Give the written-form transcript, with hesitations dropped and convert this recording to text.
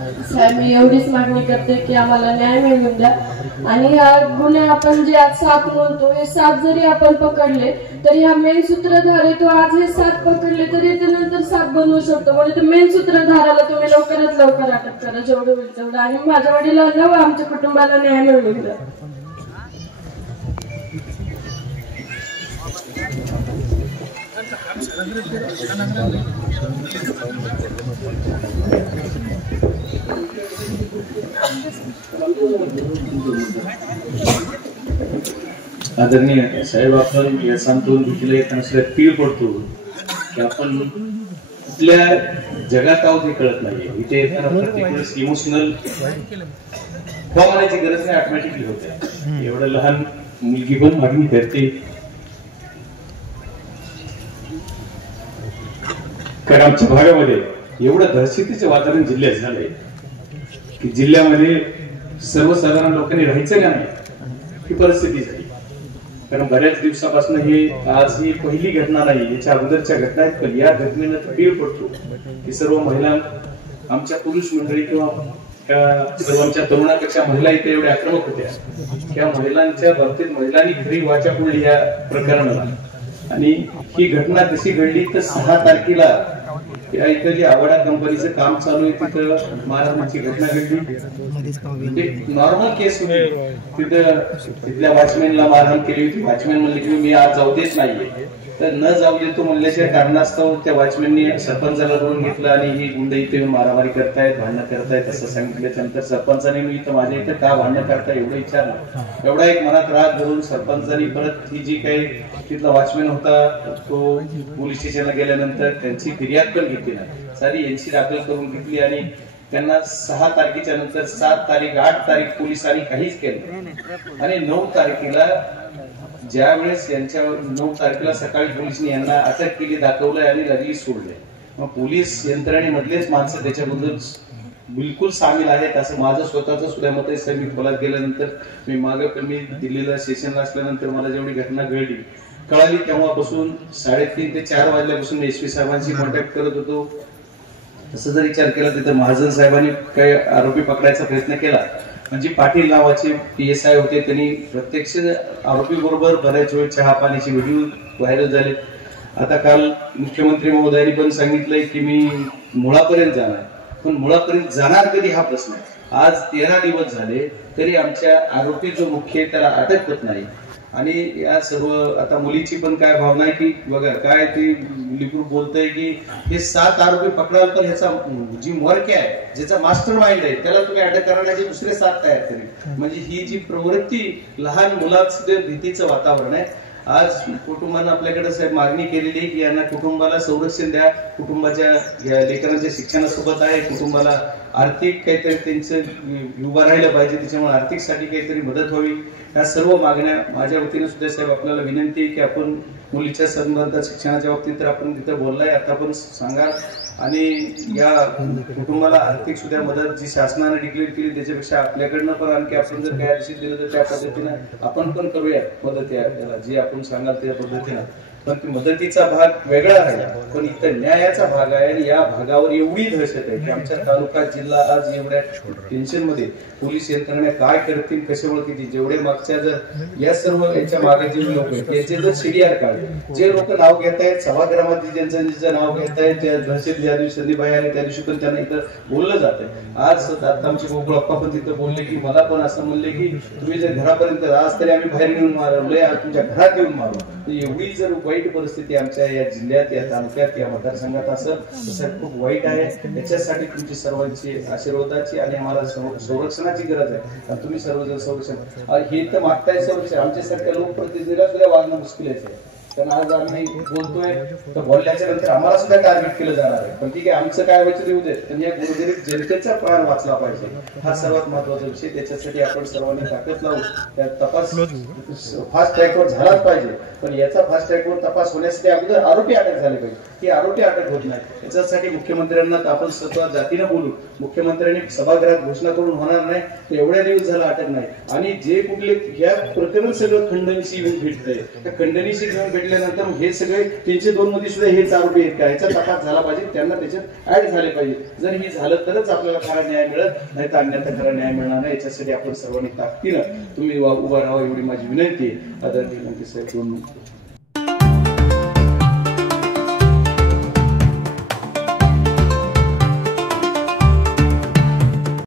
साहेब मी एवढीच मागणी करते की आम्हाला न्याय मिळवून द्या। आणि ह्या गुन्हे आपण जे आज 7 म्हणतो, हे 7 जरी आपण पकडले तरी हा मेन सूत्रधार आहे तो आज हे 7 पकडले तरी ते नंतर 7 बनवू शकतो। म्हणजे मेन सूत्रधाराला तुम्ही लवकरात लवकर अटक करा जेवढं होईल तेवढं, आणि माझ्या वडिलांना व आमच्या कुटुंबाला न्याय मिळवून द्या। आदरणीय साहेब, आपण या सांगून देखील एक नसल्या पीळ पडतो की आपण कुठल्या जगात आहोत हे कळत नाही। इथे येताना प्रत्येक वेळेस इमोशनल होण्याची गरज नाही, ऑटोमॅटिकली होते। एवढं लहान मुलगी पण मागणी करते, कारण आमच्या भागामध्ये एवढं दहशतीचे वातावरण जिल्ह्यात झालंय की जिल्ह्यामध्ये सर्वसाधारण लोकांनी राहायचं नाही ही परिस्थिती झाली। कारण बऱ्याच दिवसापासून हे आज ही पहिली घटना नाही, याच्या अगोदरच्या घटना आहेत, पण या घटनेनंतर पीळ पडतो की सर्व महिला, आमच्या पुरुष मंडळी किंवा सर्व आमच्या तरुणापेक्षा महिला इथे एवढ्या आक्रमक होत्या। त्या महिलांच्या बाबतीत महिलांनी खरी वाचा फोडली या प्रकरणाला। आणि ही घटना कशी घडली तर 6 तारखेला या इथं जे आवडा कंपनीचं काम चालू आहे तिथं मारहाणीची घटना घडली। नॉर्मल केस होती, तिथं तिथल्या वॉचमॅनला मारहाण केली होती। वॉचमॅन म्हणले की मी आज जाऊ देत नाहीये, तर न जाऊ देतो म्हणल्याच्या कारणास्तव त्या वॉचमॅननी सरपंचाला बोलून घेतलं आणि ही गुंड इथे येऊन मारामारी करतायत, भांडणं करतायत असं सांगितल्यानंतर सरपंचाने मी इथं माझ्या इथं का भांडणं करताय एवढं विचारलं। एवढा एक मनात राग धरून सरपंचानी परत ही जी काही तिथला वॉचमॅन होता तो पोलीस स्टेशनला गेल्यानंतर त्यांची फिर्याद पण घेतली नाही, सारी यांची दाखल करून घेतली आणि त्यांना 6 तारखेच्या नंतर 7 तारीख 8 तारीख पोलिसांनी काहीच केलं। आणि 9 तारखेला ज्या वेळेस यांच्या 9 तारखेला सकाळी पोलिसांनी यांना अटक केली, दाखवलंय आणि लगेच सोडले। मग पोलीस यंत्रणेमधलेच माणसं त्याच्याबद्दल बिलकुल सामील आहेत असं माझं स्वतःचं सुद्धा मत आहे। सर मी खोलात गेल्यानंतर मी मागे पण मी दिल्लीला सेशनला असल्यानंतर मला जेवढी घटना कळाली तेव्हापासून 3:30 ते 4 वाजल्यापासून एसपी साहेबांशी कॉन्टॅक्ट करत होतो। तसं जर विचार केला तिथं महाजन साहेबांनी काही आरोपी पकडायचा प्रयत्न केला, म्हणजे पाटील नावाचे PSI होते, त्यांनी प्रत्यक्ष आरोपी बरोबर बऱ्याच वेळ चहा पाण्याची व्हिडिओ व्हायरल झाले। आता काल मुख्यमंत्री महोदयांनी पण सांगितलंय की मी मुळापर्यंत जाणार, पण मुळापर्यंत जाणार कधी हा प्रश्न आहे। आज 13 दिवस झाले तरी आमच्या आरोपी जो मुख्य आहे त्याला अटक होत नाही। आणि या सर्व आता मुलीची पण काय भावना आहे की बघा काय ती लिपू बोलतय की हे 7 आरोपी पकडाल तर ह्याचा जी मोरक्या आहे, ज्याचा मास्टर माइंड आहे त्याला तुम्ही अटक करण्याची दुसरे 7 तयार करेल। म्हणजे ही जी प्रवृत्ती लहान मुलात सुद्धा भीतीचं वातावरण आहे। आज कुटुंबानं आपल्याकडे साहेब मागणी केलेली आहे की यांना कुटुंबाला संरक्षण द्या, कुटुंबाच्या लेकरांच्या शिक्षणासोबत आहे, कुटुंबाला आर्थिक काहीतरी त्यांचं उभं राहिलं पाहिजे, त्याच्यामुळे आर्थिक साठी काहीतरी मदत व्हावी। या सर्व मागण्या माझ्या वतीने सुद्धा साहेब आपल्याला विनंती आहे की आपण मुलीच्या संबंधात शिक्षणाच्या बाबतीत तर आपण तिथं बोललाय, आता पण सांगा। आणि या कुटुंबाला आर्थिक सुद्धा मदत जी शासनाने डिक्लेअर केली त्याच्यापेक्षा आपल्याकडनं पण आणखी आपण जर काय रिसिप्ट दिलं तर त्या पद्धतीनं आपण पण करूया मदत याला जी आपण सांगाल त्या पद्धतीनं। पण मदतीचा भाग वेगळा आहे, पण इथं न्यायाचा भाग आहे आणि या भागावर एवढी दहशत आहे की आमच्या तालुका जिल्हा आज एवढ्या टेन्शन मध्ये पोलीस यंत्रणा काय करतील कसे ओळखतील। जेवढे मागच्या जर या सर्व यांच्या मागे जे लोक आहेत याचे जर CDR काढले, जे लोक नाव घेत आहेत सभागृहामध्ये ज्यांचं नाव घेत आहेत त्या दहशत ज्या दिवशी संदीप आहे त्या दिवशी पण त्यांना इथं बोललं जात आहे। आज आता आमचे गोकुळ अप्पा पण तिथं बोलले की मला पण असं म्हणले की तुम्ही जर घरापर्यंत आज तरी आम्ही बाहेर येऊन मारवलंय, आज तुमच्या घरात येऊन मारू। एवढी जर वाईट परिस्थिती आमच्या या जिल्ह्यात या तालुक्यात या मतदारसंघात असं खूप वाईट आहे। त्याच्यासाठी तुमची सर्वांची आशीर्वादाची आणि आम्हाला संरक्षणाची गरज आहे। तुम्ही सर्वजण संरक्षण हे तर मागताय संरक्षण, आमच्यासारख्या लोकप्रतिनिधीला सुद्धा वागणं मुश्किल आहे। कारण आज आम्ही बोलतोय तर बोलल्याच्या नंतर आम्हाला सुद्धा टार्गेट केलं जाणार आहे, पण ठीक आहे आमचं काय व्हायचं देऊ देत, पण या गोरगरीब जनतेचा प्राण वाचला पाहिजे हा सर्वात महत्वाचा विषय। त्याच्यासाठी आपण सर्वांनी ताकद लावू, त्या तपास फास्ट ट्रॅकवर झालाच पाहिजे, पण याचा फास्ट ट्रॅकवर तपास होण्यासाठी अगोदर आरोपी अटक झाले पाहिजे। की आरोपी अटक होत नाही. याच्यासाठी मुख्यमंत्र्यांना आपण स्वतः जातीनं बोलू. मुख्यमंत्र्यांनी सभागृहात घोषणा करून होणार नाही तर एवढ्या दिवस झाला अटक नाही. आणि जे कुठले ह्या प्रकरण सगळं खंडणीशी येऊन भेटतंय, त्या खंडणीशी घेऊन भेटल्यानंतर हे सगळे 302 मध्ये सुद्धा हेच आरोपी आहेत का, याचा तपास झाला पाहिजे, त्यांना त्याच्यात ऍड झाले पाहिजे. जर हे झालं तरच आपल्याला खरा न्याय मिळत, नाही तर अन्यथा खरा न्याय मिळणार नाही. याच्यासाठी आपण सर्वांनी ताकदीनं तुम्ही उभा राहा एवढी माझी विनंती आहे. आदरणीय लंके साहेब 2 मिनिट.